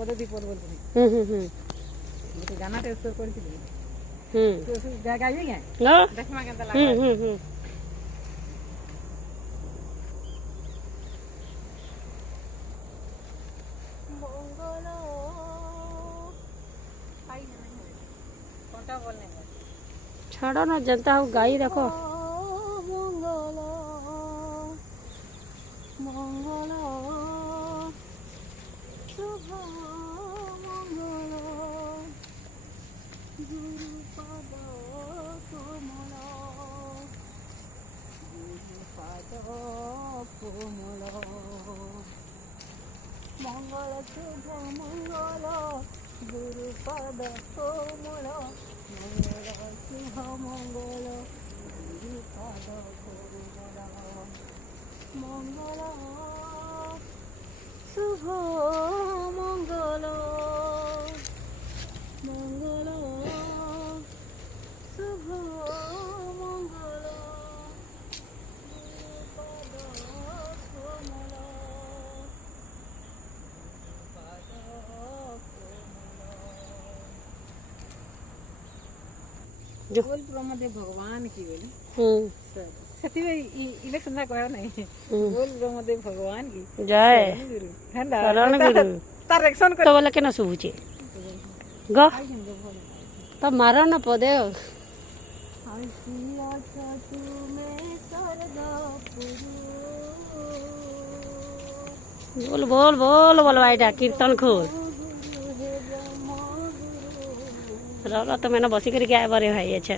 पद दीपद बोलते गाना टे स्कोर करथि तो गाइबे के देखमा केनता लागबा मंगल आई नहीं कोनटा बोलने छाड़ो ना जनता हो गाई देखो मंगल मंगल शुभ मंगल गुरुपद कोमल गुरुपद कोमल मंगल शुभ मंगल गुरुपद कोमल मंगल शुभ मंगल गुरुपद कोमल मंगल शुभ मंगल मंगल शुभ मंगल गुरुपद कोमल जो बोल ब्रह्मदेव भगवान की बोली सती में इलेक्शन ना कहो नहीं बोल ब्रह्मदेव भगवान की जय शरण गुरु तार एक्शन तो बोले के ना सुबुचे ग तो मारो ना पदे बोल बोल बोल बोल भाईटा कीर्तन खोल रहो तो मैंने बसी करके आए बारे भाई अच्छा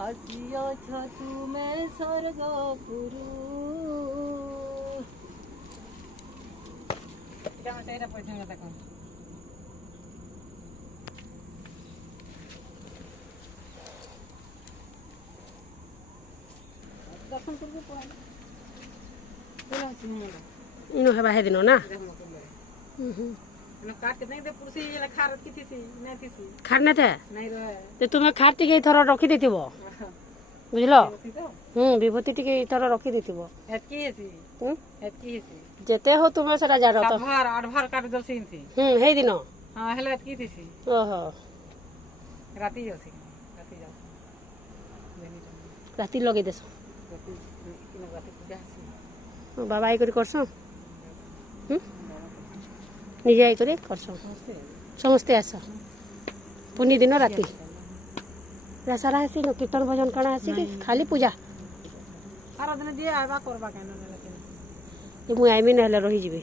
हसिया छतु में स्वर्ग पुरु इटा में सेरा पछन गता कोन दर्शन करके पा बोला सिनेमा इनो है बाहे दिनो ना ना काट के नहीं दे पुरसी ये खार की थी नहीं थी खाने थे नहीं रहे ते तुम्हें खाटी के थोड़ा रखी देथिबो बुझलो विभूति टिके थोड़ा रखी देथिबो एतकी हेसी एतकी हेसी जेते हो तुम्हें सरा जा रहा तो भार आठ भार काट दल सीन थी हे दिनो हां हेले एतकी थी ओहो राती होसी राती जाओ राती लगे देसो राती किन राती पूजा हसी बाबा आई करी करसो निजे आई करे करसो समस्ते आस पुनी दिन राती सारा हसी न कीर्तन भजन कणा हसी कि खाली पूजा आराधना दिए आबा करबा केन मु आइमी नहले रही जीबे